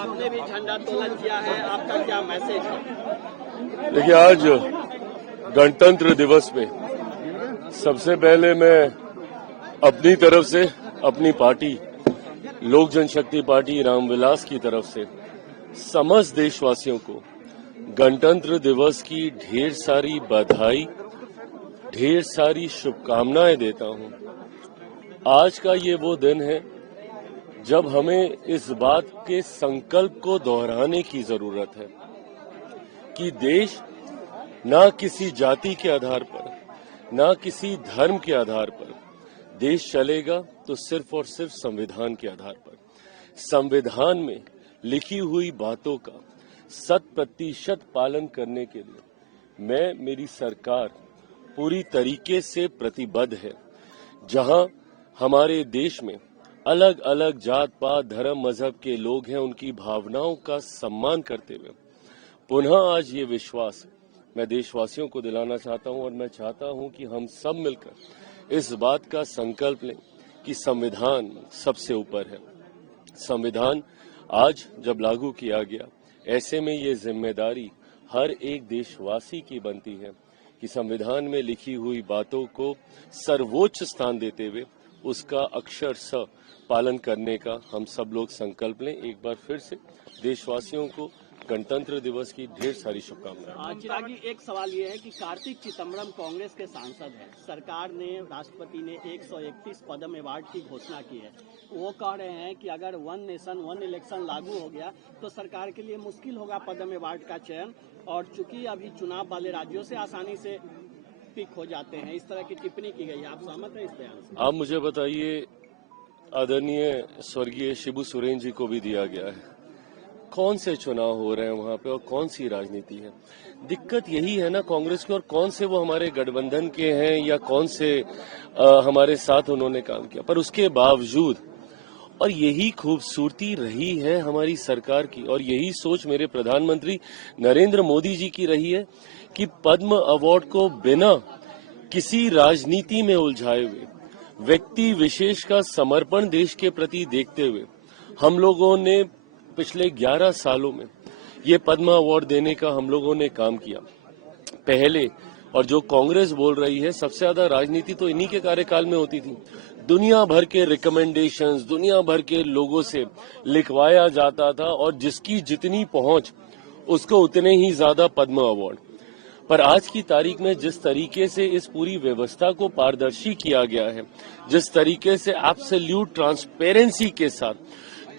आपने भी झंडोत्तोलन किया है, आपका क्या मैसेज है? देखिए, आज गणतंत्र दिवस में सबसे पहले मैं अपनी तरफ से, अपनी पार्टी लोक जनशक्ति पार्टी रामविलास की तरफ से समस्त देशवासियों को गणतंत्र दिवस की ढेर सारी बधाई, ढेर सारी शुभकामनाएं देता हूं। आज का ये वो दिन है जब हमें इस बात के संकल्प को दोहराने की जरूरत है कि देश न किसी जाति के आधार पर, न किसी धर्म के आधार पर देश चलेगा तो सिर्फ और सिर्फ संविधान के आधार पर। संविधान में लिखी हुई बातों का 100% पालन करने के लिए मेरी सरकार पूरी तरीके से प्रतिबद्ध है। जहां हमारे देश में अलग अलग जात पात धर्म मजहब के लोग हैं, उनकी भावनाओं का सम्मान करते हुए पुनः आज ये विश्वास मैं देशवासियों को दिलाना चाहता हूं और मैं चाहता हूं कि हम सब मिलकर इस बात का संकल्प लें कि संविधान सबसे ऊपर है। संविधान आज जब लागू किया गया, ऐसे में ये जिम्मेदारी हर एक देशवासी की बनती है कि संविधान में लिखी हुई बातों को सर्वोच्च स्थान देते हुए उसका अक्षरशः पालन करने का हम सब लोग संकल्प लें। एक बार फिर से देशवासियों को गणतंत्र दिवस की ढेर सारी शुभकामनाएं। चिराग जी, एक सवाल ये है कि कार्तिक चिदम्बरम कांग्रेस के सांसद हैं। सरकार ने, राष्ट्रपति ने 131 पद्म अवार्ड की घोषणा की है। वो कह रहे हैं कि अगर वन नेशन वन इलेक्शन लागू हो गया तो सरकार के लिए मुश्किल होगा पद्म अवार्ड का चयन, और चूंकि अभी चुनाव वाले राज्यों से आसानी से पिक हो जाते हैं। इस तरह की टिप्पणी की गई है, आप सहमत हैं इस बयान से? आप मुझे बताइए, आदरणीय स्वर्गीय शिबू सोरेन जी को भी दिया गया है। कौन से चुनाव हो रहे हैं वहां पे और कौन सी राजनीति है? दिक्कत यही है ना कांग्रेस की, और कौन से वो हमारे गठबंधन के हैं या कौन से हमारे साथ उन्होंने काम किया, पर उसके बावजूद, और यही खूबसूरती रही है हमारी सरकार की और यही सोच मेरे प्रधानमंत्री नरेंद्र मोदी जी की रही है कि पद्म अवार्ड को बिना किसी राजनीति में उलझाए हुए, व्यक्ति विशेष का समर्पण देश के प्रति देखते हुए हम लोगों ने पिछले 11 सालों में ये पद्म अवार्ड देने का हम लोगों ने काम किया पहले। और जो कांग्रेस बोल रही है, सबसे ज्यादा राजनीति तो इन्हीं के कार्यकाल में होती थी। दुनिया भर के रिकमेंडेशंस, दुनिया भर के लोगों से लिखवाया जाता था और जिसकी जितनी पहुंच उसको उतने ही ज्यादा पद्म अवार्ड। पर आज की तारीख में जिस तरीके से इस पूरी व्यवस्था को पारदर्शी किया गया है, जिस तरीके से एब्सोल्यूट ट्रांसपेरेंसी के साथ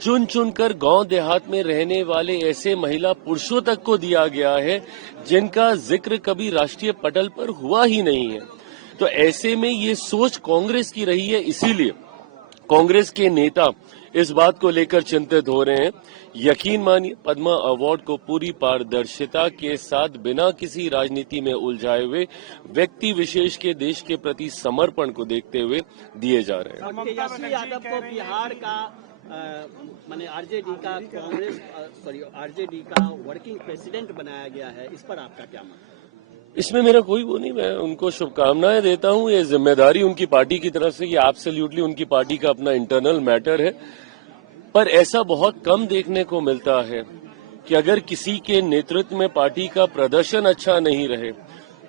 चुन चुनकर गांव देहात में रहने वाले ऐसे महिला पुरुषों तक को दिया गया है जिनका जिक्र कभी राष्ट्रीय पटल पर हुआ ही नहीं है, तो ऐसे में ये सोच कांग्रेस की रही है। इसीलिए कांग्रेस के नेता इस बात को लेकर चिंतित हो रहे हैं। यकीन मानिए, पद्म अवार्ड को पूरी पारदर्शिता के साथ, बिना किसी राजनीति में उलझाए हुए, व्यक्ति विशेष के देश के प्रति समर्पण को देखते हुए दिए जा रहे हैं। तेजस्वी यादव को बिहार का माने आरजेडी का आरजेडी का वर्किंग प्रेसिडेंट बनाया गया है, इस पर आपका क्या मानना है? इसमें मेरा कोई वो नहीं, मैं उनको शुभकामनाएं देता हूं। ये जिम्मेदारी उनकी पार्टी की तरफ से, ये एब्सोल्युटली उनकी पार्टी का अपना इंटरनल मैटर है। पर ऐसा बहुत कम देखने को मिलता है कि अगर किसी के नेतृत्व में पार्टी का प्रदर्शन अच्छा नहीं रहे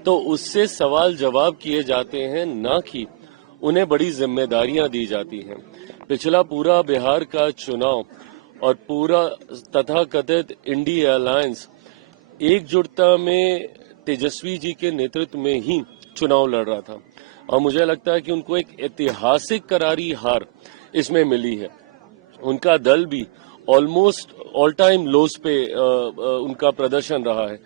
तो उससे सवाल जवाब किए जाते हैं, ना कि उन्हें बड़ी जिम्मेदारियां दी जाती हैं। पिछला पूरा बिहार का चुनाव और पूरा तथाकथित इंडिया अलायंस एकजुटता में तेजस्वी जी के नेतृत्व में ही चुनाव लड़ रहा था, और मुझे लगता है कि उनको एक ऐतिहासिक करारी हार इसमें मिली है। उनका दल भी ऑलमोस्ट ऑल टाइम लोस पे उनका प्रदर्शन रहा है।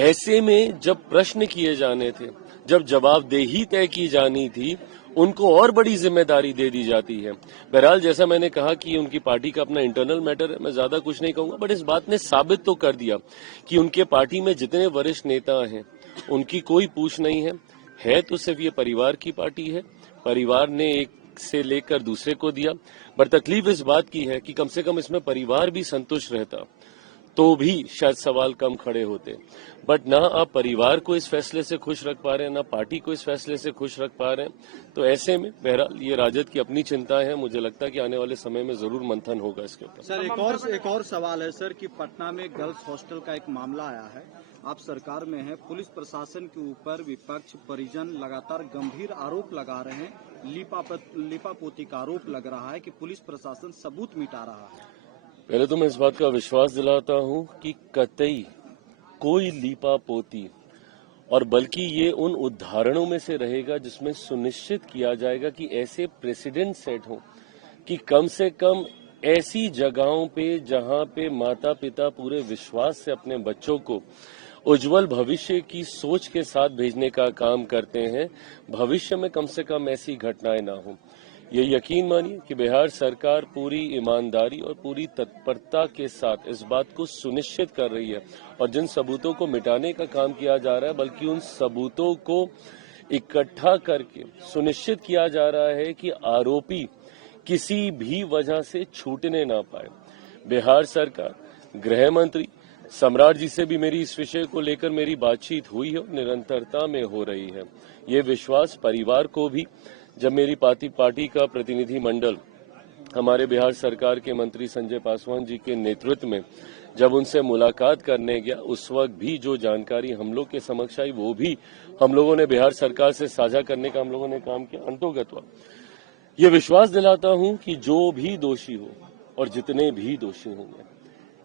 ऐसे में जब प्रश्न किए जाने थे, जब जवाबदेही तय की जानी थी, उनको और बड़ी जिम्मेदारी दे दी जाती है। बहरहाल, जैसा मैंने कहा कि उनकी पार्टी का अपना इंटरनल मैटर है, मैं ज्यादा कुछ नहीं कहूंगा, बट इस बात ने साबित तो कर दिया कि उनके पार्टी में जितने वरिष्ठ नेता हैं उनकी कोई पूछ नहीं है तो सिर्फ ये परिवार की पार्टी है। परिवार ने एक से लेकर दूसरे को दिया, पर तकलीफ इस बात की है कि कम से कम इसमें परिवार भी संतुष्ट रहता तो भी शायद सवाल कम खड़े होते। बट ना आप परिवार को इस फैसले से खुश रख पा रहे हैं, ना पार्टी को इस फैसले से खुश रख पा रहे हैं। तो ऐसे में बहरहाल ये राजद की अपनी चिंता है। मुझे लगता है कि आने वाले समय में जरूर मंथन होगा इसके ऊपर। सर एक और सवाल है सर कि पटना में गर्ल्स हॉस्टल का एक मामला आया है, आप सरकार में हैं, पुलिस प्रशासन के ऊपर विपक्ष परिजन लगातार गंभीर आरोप लगा रहे हैं, लीपापोती का आरोप लग रहा है कि पुलिस प्रशासन सबूत मिटा रहा है। पहले तो मैं इस बात का विश्वास दिलाता हूं कि कतई कोई लीपापोती, और बल्कि ये उन उदाहरणों में से रहेगा जिसमें सुनिश्चित किया जाएगा कि ऐसे प्रेसिडेंट सेट हों कि कम से कम ऐसी जगहों पे जहां पे माता पिता पूरे विश्वास से अपने बच्चों को उज्जवल भविष्य की सोच के साथ भेजने का काम करते हैं, भविष्य में कम से कम ऐसी घटनाएं ना हो। ये यकीन मानिए कि बिहार सरकार पूरी ईमानदारी और पूरी तत्परता के साथ इस बात को सुनिश्चित कर रही है, और जिन सबूतों को मिटाने का काम किया जा रहा है बल्कि उन सबूतों को इकट्ठा करके सुनिश्चित किया जा रहा है कि आरोपी किसी भी वजह से छूटने ना पाए। बिहार सरकार, गृह मंत्री सम्राट जी से भी मेरी इस विषय को लेकर मेरी बातचीत हुई है, निरंतरता में हो रही है। ये विश्वास परिवार को भी, जब मेरी पार्टी का प्रतिनिधि मंडल हमारे बिहार सरकार के मंत्री संजय पासवान जी के नेतृत्व में जब उनसे मुलाकात करने गया, उस वक्त भी जो जानकारी हम लोग के समक्ष आई वो भी हम लोगों ने बिहार सरकार से साझा करने का हम लोगों ने काम किया। अंतोगत्वा ये विश्वास दिलाता हूं कि जो भी दोषी हो और जितने भी दोषी होंगे,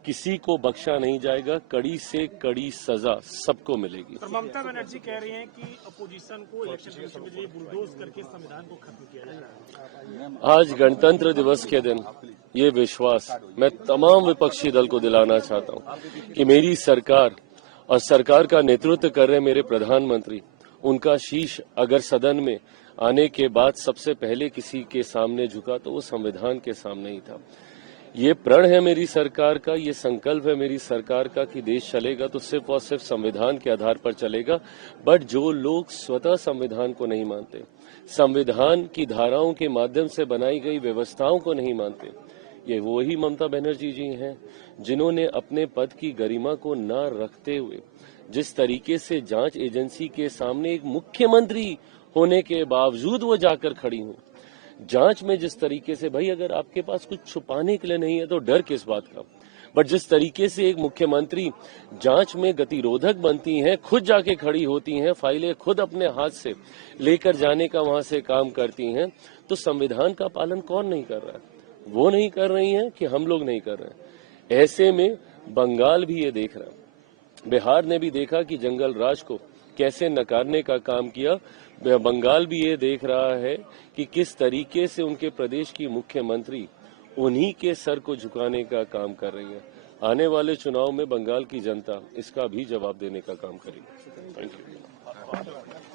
किसी को बख्शा नहीं जाएगा, कड़ी से कड़ी सजा सबको मिलेगी। ममता बनर्जी कह रही हैं कि अपोजिशन को इलेक्शन कमीशन के लिए बुलडोज करके संविधान को खत्म किया जाएगा। आज गणतंत्र दिवस के दिन ये विश्वास मैं तमाम विपक्षी दल को दिलाना चाहता हूं कि मेरी सरकार और सरकार का नेतृत्व कर रहे मेरे प्रधानमंत्री, उनका शीश अगर सदन में आने के बाद सबसे पहले किसी के सामने झुका तो वो संविधान के सामने ही था। ये प्रण है मेरी सरकार का, ये संकल्प है मेरी सरकार का कि देश चलेगा तो सिर्फ और सिर्फ संविधान के आधार पर चलेगा। बट जो लोग स्वतः संविधान को नहीं मानते, संविधान की धाराओं के माध्यम से बनाई गई व्यवस्थाओं को नहीं मानते, ये वही ममता बनर्जी जी हैं जिन्होंने अपने पद की गरिमा को न रखते हुए जिस तरीके से जांच एजेंसी के सामने एक मुख्यमंत्री होने के बावजूद वो जाकर खड़ी हूं, जांच में जिस तरीके से, भाई अगर आपके पास कुछ छुपाने के लिए नहीं है तो डर किस बात का, बट जिस तरीके से एक मुख्यमंत्री जांच में गतिरोधक बनती हैं, खुद जाके खड़ी होती हैं, फाइलें खुद अपने हाथ से लेकर जाने का वहां से काम करती हैं, तो संविधान का पालन कौन नहीं कर रहा है? वो नहीं कर रही हैं कि हम लोग नहीं कर रहे हैं। ऐसे में बंगाल भी ये देख रहा है, बिहार ने भी देखा कि जंगल राज को कैसे नकारने का काम किया, बंगाल भी ये देख रहा है कि किस तरीके से उनके प्रदेश की मुख्यमंत्री उन्हीं के सर को झुकाने का काम कर रही है। आने वाले चुनाव में बंगाल की जनता इसका भी जवाब देने का काम करेगी। Thank you.